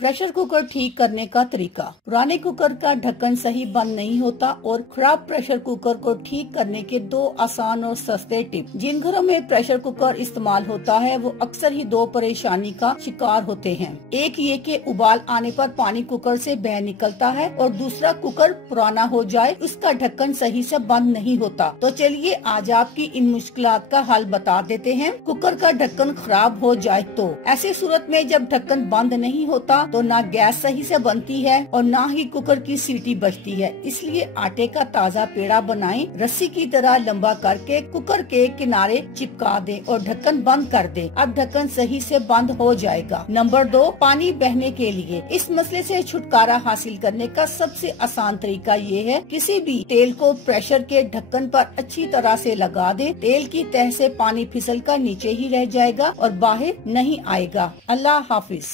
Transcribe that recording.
Pressure cooker ठीक करने का तरीका। पुराने कुकर का ढक्कन सही बंद नहीं होता और खराब प्रेशर कुकर को ठीक करने के दो आसान और सस्ते टिप। जिन घरों में प्रेशर कुकर इस्तेमाल होता है वो अक्सर ही दो परेशानी का शिकार होते हैं। एक ये कि उबाल आने पर पानी कुकर से बह निकलता है और दूसरा कुकर पुराना हो जाए उसका ढक्कन सही से बंद नहीं होता। तो चलिए आज आपकी इन मुश्किलात का हल बता देते हैं। कुकर का ढक्कन खराब हो जाए तो ऐसी सूरत में जब ढक्कन बंद नहीं होता तो ना गैस सही से बनती है और ना ही कुकर की सीटी बजती है। इसलिए आटे का ताज़ा पेड़ा बनाएं, रस्सी की तरह लंबा करके कुकर के किनारे चिपका दें और ढक्कन बंद कर दें। अब ढक्कन सही से बंद हो जाएगा। नंबर 2, पानी बहने के लिए। इस मसले से छुटकारा हासिल करने का सबसे आसान तरीका ये है, किसी भी तेल को प्रेशर के ढक्कन पर अच्छी तरह से लगा दें। तेल की तह से पानी फिसल कर नीचे ही रह जाएगा और बाहर नहीं आएगा। अल्लाह हाफिज।